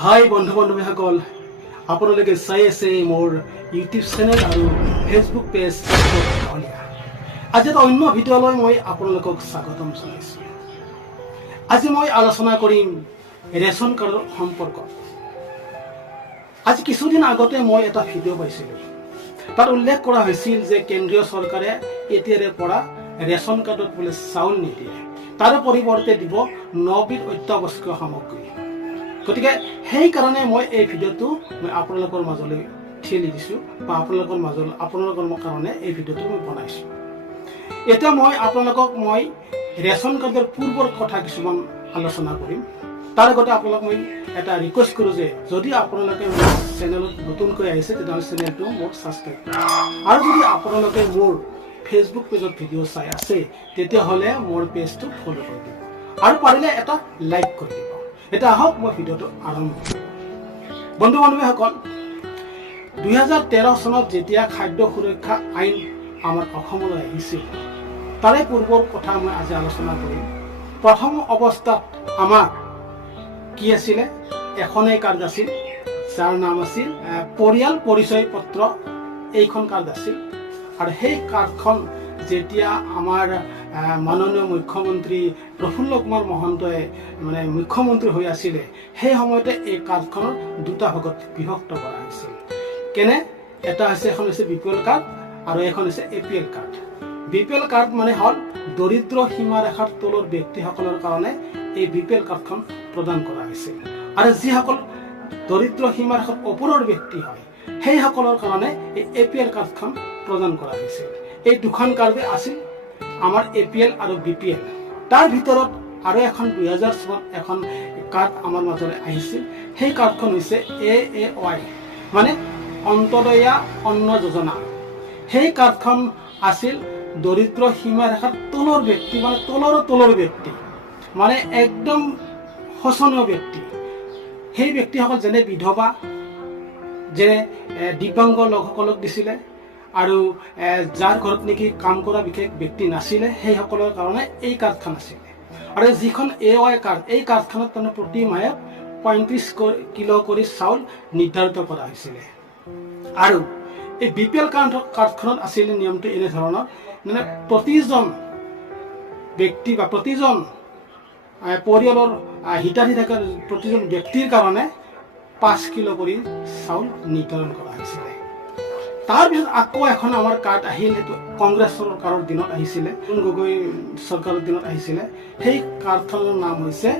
হাই বন্ধু-বান্ধৱীসকল, আপোনালোকে চাই আছে মোৰ ইউটিউব চেনেল আৰু ফেচবুক পেজ। আজি এটা অন্য ভিডিঅ'লৈ মই আপোনালোকক স্বাগতম জনাইছোঁ। আজি মই আলোচনা কৰিম ৰেচন কাৰ্ডৰ সম্পৰ্কত। আজি কিছুদিন আগতে মই এটা ভিডিঅ' পাইছিলোঁ। তাত উল্লেখ কৰা হৈছিল যে কেন্দ্ৰীয় চৰকাৰে এতিয়াৰে পৰা ৰেচন কাৰ্ডত বোলে চাউল নিদিয়ে, তাৰ পৰিৱৰ্তে দিব 9বিধ অত্যাৱশ্যকীয় সামগ্ৰী। গতিকে সেইকাৰণে মই এই ভিডিঅ'টো মই আপোনালোকৰ মাজলৈ ঠেলি দিছোঁ বা আপোনালোকৰ কাৰণে এই ভিডিঅ'টো মই বনাইছোঁ। এতিয়া মই আপোনালোকক ৰেচন কাৰ্ডৰ পূৰ্বৰ কথা কিছুমান আলোচনা কৰিম। তাৰ আগতে আপোনালোক মই এটা ৰিকুৱেষ্ট কৰোঁ যে যদি আপোনালোকে মোৰ চেনেলত নতুনকৈ আহিছে তেতিয়াহ'লে চেনেলটো মোক ছাবস্ক্ৰাইব কৰক, আৰু যদি আপোনালোকে মোৰ ফেচবুক পেজত ভিডিঅ' চাই আছে তেতিয়াহ'লে মোৰ পেজটো ফ'ল' কৰি দিব আৰু পাৰিলে এটা লাইক কৰি দিব। এটা আহক মই ভিডিঅ'টো আৰম্ভ কৰোঁ। বন্ধু-বান্ধৱীসকল, 2013 চনত যেতিয়া খাদ্য সুৰক্ষা আইন আমাৰ অসমলৈ আহিছিল তাৰে পূৰ্বৰ কথা মই আজি আলোচনা কৰিম। প্ৰথম অৱস্থাত আমাৰ কি আছিলে? এখনেই কাৰ্ড আছিল, যাৰ নাম আছিল পৰিয়াল পৰিচয় পত্ৰ। এইখন কাৰ্ড আছিল, আৰু সেই কাৰ্ডখন যেতিয়া আমাৰ মাননীয় মুখ্যমন্ত্ৰী প্ৰফুল্ল কুমাৰ মহন্তই মুখ্যমন্ত্ৰী হৈ আছিলে, সেই সময়তে এই কাৰ্ডখনৰ দুটা ভাগত বিভক্ত কৰা হৈছিল। কেনে? এখন হৈছে BPL কাৰ্ড আৰু এখন হৈছে APL কাৰ্ড। BPL কাৰ্ড মানে হ'ল দৰিদ্ৰ সীমাৰেখাৰ তলৰ ব্যক্তিসকলৰ কাৰণে এই BPL কাৰ্ডখন প্ৰদান কৰা হৈছিল, আৰু যিসকল দৰিদ্ৰ সীমাৰেখাৰ ওপৰৰ ব্যক্তি হয় সেইসকলৰ কাৰণে এই APL কাৰ্ডখন প্ৰদান কৰা হৈছিল। এই দুখন কাৰ্ডে আছিল আমাৰ APL আৰু BPL। তাৰ ভিতৰত আৰু এখন 2000 চনত এখন কাৰ্ড আমাৰ মাজলৈ আহিছিল। সেই কাৰ্ডখন হৈছে AAY, মানে অন্তোদয়া অন্ন যোজনা। সেই কাৰ্ডখন আছিল দৰিদ্ৰ সীমাৰেখাৰ তলৰ ব্যক্তি, মানে তলৰ ব্যক্তি, মানে একদম শোচনীয় ব্যক্তি। সেই ব্যক্তিসকল যেনে বিধৱা, যেনে দিব্যাংগ লোকসকলক দিছিলে, আৰু যাৰ ঘৰত নেকি কাম কৰা বিশেষ ব্যক্তি নাছিলে সেইসকলৰ কাৰণে এই কাৰ্ডখন আছিলে। আৰু যিখন AOY কাৰ্ড, এই কাৰ্ডখনত তাৰমানে প্ৰতি মাহে 35 কিলো কৰি চাউল নিৰ্ধাৰিত কৰা হৈছিলে। আৰু এই BPL কাৰ্ডখনত আছিলে নিয়মটো এনেধৰণৰ, মানে প্ৰতিজন ব্যক্তি বা প্ৰতিজন পৰিয়ালৰ হিতাধী থকা প্ৰতিজন ব্যক্তিৰ কাৰণে 5 কিলো কৰি চাউল নিৰ্ধাৰণ কৰা হৈছিলে। তাৰপিছত আকৌ এখন আমাৰ কাৰ্ড আহিল, সেইটো কংগ্ৰেছ চৰকাৰৰ দিনত আহিছিলে, গগৈ চৰকাৰৰ দিনত আহিছিলে। সেই কাৰ্ডখনৰ নাম হৈছে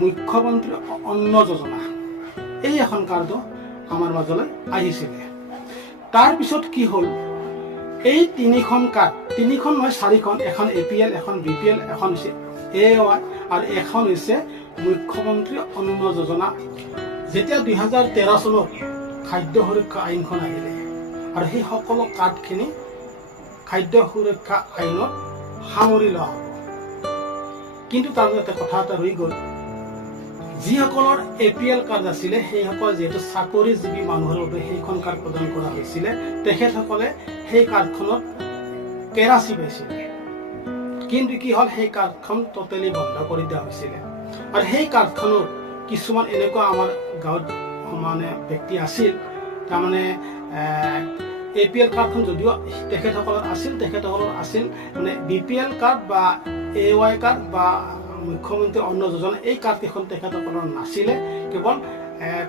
মুখ্যমন্ত্ৰী অন্ন যোজনা। এই এখন কাৰ্ডো আমাৰ মাজলৈ আহিছিলে। তাৰপিছত কি হ'ল? এই তিনিখন কাৰ্ড, তিনিখন নহয় চাৰিখন, এখন APL, এখন BPL, এখন হৈছে AOY আৰু এখন হৈছে মুখ্যমন্ত্ৰী অন্ন যোজনা। যেতিয়া 2013 চনত খাদ্য সুৰক্ষা আইনখন আহিলে, আৰু সেই সকলো কাৰ্ডখিনি খাদ্য সুৰক্ষা আইনত সামৰি লোৱা হ'ব। কিন্তু তাৰ এটা কথা এটা ৰৈ গ'ল, যিসকলৰ APL কাৰ্ড আছিলে সেইসকল যিহেতু চাকৰিজীৱী মানুহৰ বাবে সেইখন কাৰ্ড প্ৰদান কৰা হৈছিলে, তেখেতসকলে সেই কাৰ্ডখনত কেৰাচি পাইছিলে। কিন্তু কি হ'ল, সেই কাৰ্ডখন টোটেলি বন্ধ কৰি দিয়া হৈছিলে। আৰু সেই কাৰ্ডখনৰ কিছুমান এনেকুৱা আমাৰ গাঁৱত ব্যক্তি আছিল, তাৰমানে APL কাৰ্ডখন যদিও তেখেতসকলৰ আছিল মানে BPL কাৰ্ড বা AOY কাৰ্ড বা মুখ্যমন্ত্ৰী অন্ন যোজনা, এই কাৰ্ডকেইখন তেখেতসকলৰ নাছিলে। কেৱল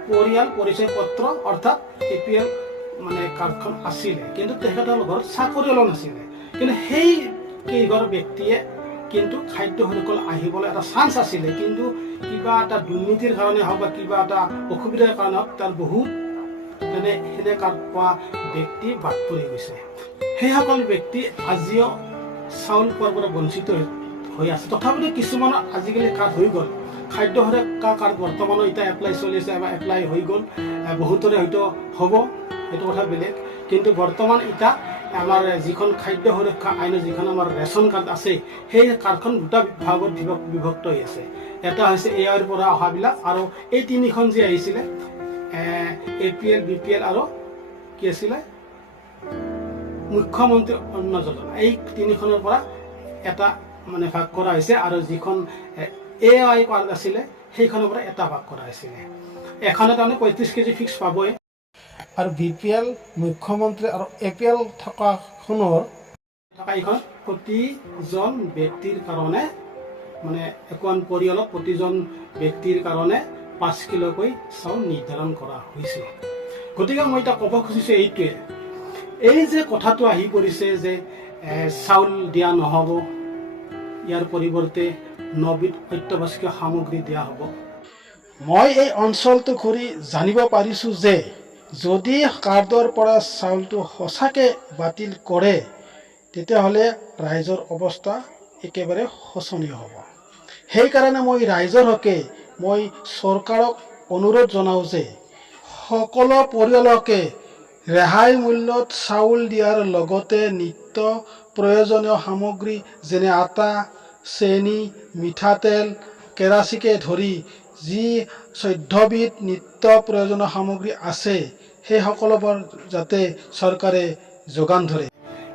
পৰিয়াল পৰিচয় পত্ৰ অৰ্থাৎ APL কাৰ্ডখন আছিলে, কিন্তু তেখেতৰ ঘৰত চাকৰিয়ালো নাছিলে। কিন্তু সেই কেইঘৰ ব্যক্তিয়ে কিন্তু খাদ্য সুৰক্ষা আহিবলৈ এটা চান্স আছিলে, কিন্তু কিবা এটা দুৰ্নীতিৰ কাৰণে হওক বা কিবা এটা অসুবিধাৰ কাৰণে হওক তাৰ বহুত সেনে কাৰ্ড পোৱা ব্যক্তি বাদ পৰি গৈছে। সেইসকল ব্যক্তি আজিও চাউল পোৱাৰ পৰা বঞ্চিত হৈ আছে। তথাপিতো কিছুমানৰ আজিকালি কাৰ্ড হৈ গ'ল। খাদ্য সুৰক্ষা কাৰ্ড বৰ্তমানো এতিয়া এপ্লাই চলি আছে বা এপ্লাই হৈ গ'ল, বহুতৰে হয়তো হ'ব, সেইটো কথা বেলেগ। কিন্তু বৰ্তমান এতিয়া আমাৰ যিখন খাদ্য সুৰক্ষা আইনৰ যিখন আমাৰ ৰেচন কাৰ্ড আছে, সেই কাৰ্ডখন দুটা ভাগত বিভক্ত হৈ আছে। এটা হৈছে AOYৰ পৰা অহাবিলাক, আৰু এই তিনিখন যে আহিছিলে APL, BPL আৰু কি আছিলে মুখ্যমন্ত্ৰী অন্ন যোজনা, এই তিনিখনৰ পৰা এটা ভাগ কৰা হৈছে। আৰু যিখন AOY কাৰ্ড আছিলে সেইখনৰ পৰা এটা ভাগ কৰা হৈছিলে। এখনে তাৰমানে 35 কেজি ফিক্স পাবই। আৰু BPL মুখ্যমন্ত্ৰী আৰু APL থকাখনৰ এইখন প্ৰতিজন ব্যক্তিৰ কাৰণে মানে এখন পৰিয়ালত প্ৰতিজন ব্যক্তিৰ কাৰণে 5 কিলোকৈ চাউল নিৰ্ধাৰণ কৰা হৈছিল। গতিকে মই এতিয়া ক'ব খুজিছোঁ এইটোৱে, এই যে কথাটো আহি পৰিছে যে চাউল দিয়া নহ'ব, ইয়াৰ পৰিৱৰ্তে 9বিধ অত্যাৱশ্যকীয় সামগ্ৰী দিয়া হ'ব। মই এই অঞ্চলটো ঘূৰি জানিব পাৰিছোঁ যে যদি কাৰ্ডৰ পৰা চাউলটো সঁচাকৈ বাতিল কৰে তেতিয়াহ'লে ৰাইজৰ অৱস্থা একেবাৰে শোচনীয় হ'ব। সেইকাৰণে মই ৰাইজৰ হকে মই চৰকাৰক অনুৰোধ জনাওঁ যে সকলো পৰিয়ালকে ৰেহাই মূল্যত চাউল দিয়াৰ লগতে নিত্য প্ৰয়োজনীয় সামগ্ৰী যেনে আটা, চেনি, মিঠাতেল, কেৰাচিকে ধৰি যি 14বিধ নিত্য প্ৰয়োজনীয় সামগ্ৰী আছে সেই সকলোবোৰ যাতে চৰকাৰে যোগান ধৰে।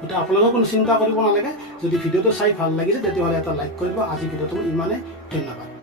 গতিকে আপোনালোকে কোনো চিন্তা কৰিব নালাগে। যদি ভিডিঅ'টো চাই ভাল লাগিছে তেতিয়াহ'লে এটা লাইক কৰিব। আজি ভিডিঅ'টো ইমানে, ধন্যবাদ।